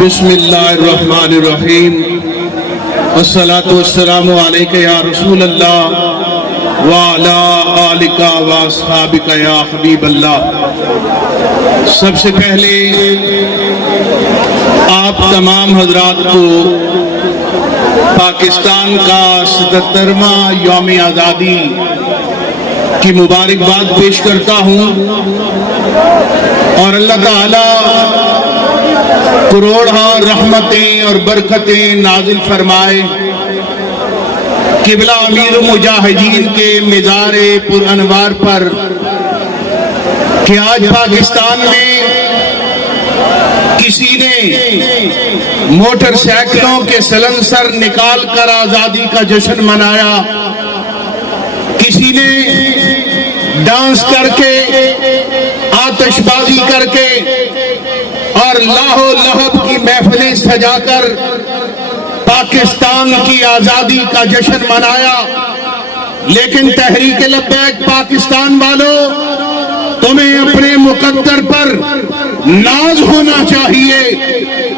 بسم اللہ الرحمن الرحیم والصلاة والسلام علیکہ یا رسول اللہ وعلی آلک واصحابک یا حبیب اللہ۔ سب سے پہلے آپ تمام حضرات کو پاکستان کا 77واں یوم آزادی کی مبارکباد پیش کرتا ہوں، اور اللہ تعالی کروڑوں رحمتیں اور برکتیں نازل فرمائے قبلہ امیر المجاہدین کے مزار پر انوار پر کہ آج پاکستان میں کسی نے موٹر سائیکلوں کے سلنسر نکال کر آزادی کا جشن منایا، کسی نے ڈانس کر کے، آتش بازی کر کے اور لاہو لہب کی محفلیں سجا کر پاکستان کی آزادی کا جشن منایا۔ لیکن تحریک لبیک پاکستان والوں، تمہیں اپنے مقدر پر ناز ہونا چاہیے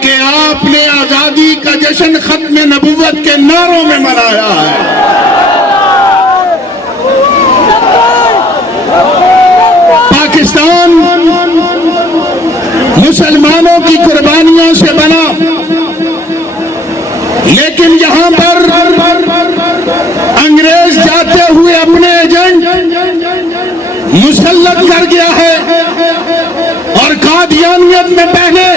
کہ آپ نے آزادی کا جشن ختم نبوت کے نعروں میں منایا ہے۔ پاکستان مسلمانوں کی قربانیوں سے بنا، لیکن یہاں پر انگریز جاتے ہوئے اپنے ایجنٹ مسلط کر گیا ہے، اور قادیانیت میں پہلے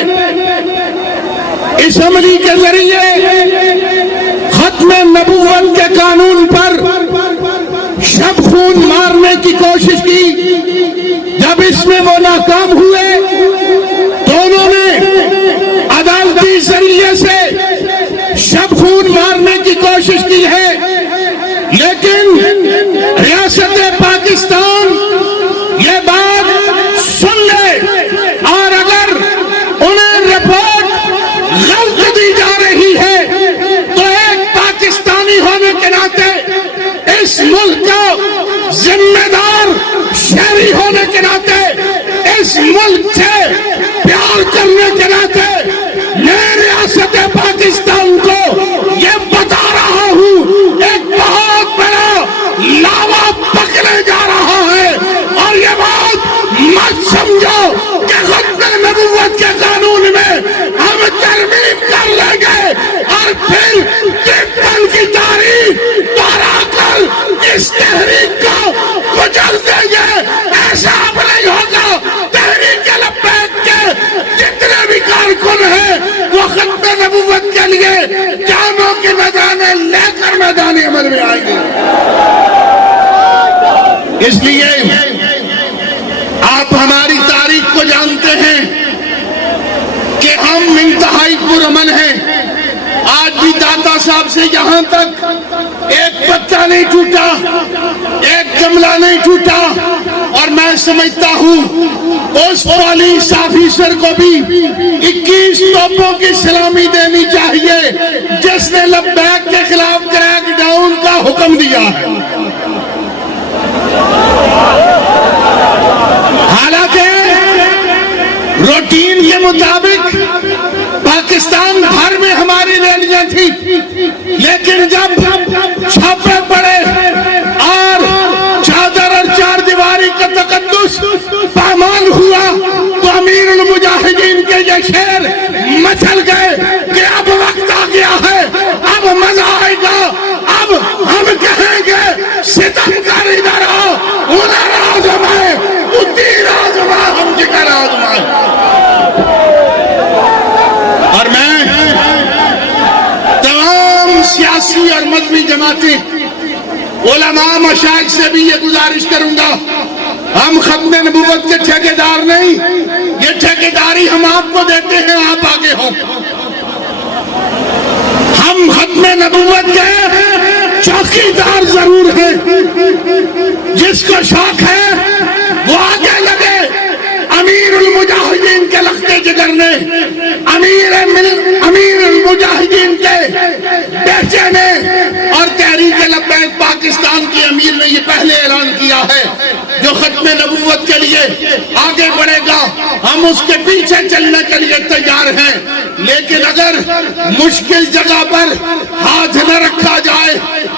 اسمبلی کے ذریعے ختم نبوت کے قانون پر شب خون مارنے کی کوشش کی۔ جب اس میں وہ ناکام ہوئے تو انہوں نے عدالتی ذریعے سے شب خون مارنے کی کوشش کی ہے، لیکن ریاست پاکستان یہ بات سن لے، اور اگر انہیں رپورٹ غلط دی جا رہی ہے تو ایک پاکستانی ہونے کے ناطے، اس ملک کا ذمہ دار شہری ہونے کے ناطے، اس ملک سے پیار کرنے کے ناطے، میں ریاست پاکستان کو یہ بتا رہا ہوں، ایک بہت بڑا لاوا پکڑنے جا رہا ہے، اور یہ بات مت سمجھو کہ ختم نبوت کے قانون میں ہم ترمیم کر لیں گے اور پھر 53 کی تاریخ دوہرا کر اس تحریک کو کچل دیں گے۔ ایسا اب نہیں ہوگا۔ تحریک لبیک کے جتنے بھی کارکن ہیں وہ ختم نبوت کے لیے جانوں کے نذرانے لے کر میدان عمل میں آئیں گے۔ اس لیے آپ ہماری تاریخ کو جانتے ہیں کہ ہم انتہائی پرامن ہیں۔ آج بھی داتا صاحب سے یہاں تک ایک پتا نہیں ٹوٹا، ایک جملہ نہیں ٹوٹا، اور میں سمجھتا ہوں اس پولیس آفیسر کو بھی 21 توپوں کی سلامی دینی چاہیے جس نے لبیک کے خلاف کریک ڈاؤن کا حکم دیا ہے۔ حالانکہ روٹین کے مطابق پاکستان بھر میں ہماری ریلیاں تھی، لیکن جب چھاپے پڑے اور چادر اور چار دیواری کا تقدس پامال ہوا تو امیر المجاہدین کے یہ شعر مچل گئے کہ اب وقت آ گیا ہے، اب مزہ آئے گا، اب ہم کہیں گے ستم کر ادھر آؤ، ہنر آزمائے، تیر آزمائے، ہم جگر آزمائے۔ اور میں تمام سیاسی اور مذہبی جماعتیں، علماء مشائخ سے بھی یہ گزارش کروں گا، ہم ختم نبوت کے ٹھیکیدار نہیں، یہ ٹھیکیداری ہم آپ کو دیتے ہیں، آپ آگے ہوں۔ ہم ختم نبوت کے چوکیدار ضرور ہیں، جس کو شوق ہے وہ آگے لگے۔ امیر المجاہدین کے لختے جگر نے، امیر المجاہدین کے بیٹے نے اور تحریک لبیک پاکستان کی امیر نے یہ پہلے اعلان کیا ہے جو ختم نبوت کے لیے آگے بڑھے گا ہم اس کے پیچھے چلنے کے لیے تیار ہیں، لیکن اگر مشکل جگہ پر ہاتھ نہ رکھا جائے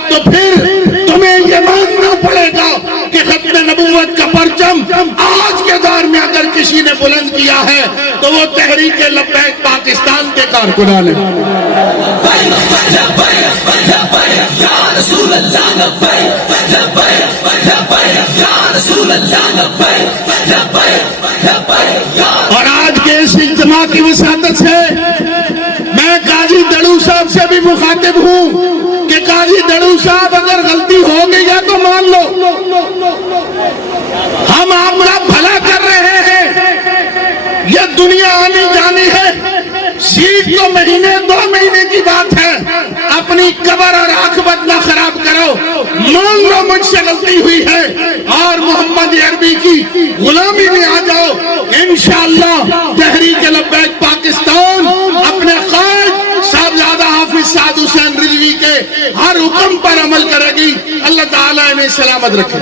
تو پھر تمہیں یہ ماننا پڑے گا کہ ختم نبوت کا پرچم آج کے دور میں اگر کسی نے بلند کیا ہے تو وہ تحریک لبیک پاکستان کے کارکنان ہیں۔ اور آج کے اس اجتماع کی وساطت سے میں قاضی دڑو صاحب سے بھی مخاطب ہوں کہ قاضی دڑو صاحب اگر غلطی ہو گئی ہے تو مان لو، ہم آپ کا بھلا کر رہے ہیں، یہ دنیا آنی جانی ہے، سیٹ تو مہینے 2 مہینے کی بات ہے، اپنی قبر اور عاقبت نہ خراب کرو، مان لو مجھ سے غلطی ہوئی ہے اور محمد عربی کی غلامی میں آ جاؤ، انشاءاللہ تحریک لبیک پاکستان اپنے قائد صاحبزادہ حافظ سعد حسین رضوی کے ہر حکم پر عمل کرے گی۔ اللہ تعالیٰ انہیں سلامت رکھے۔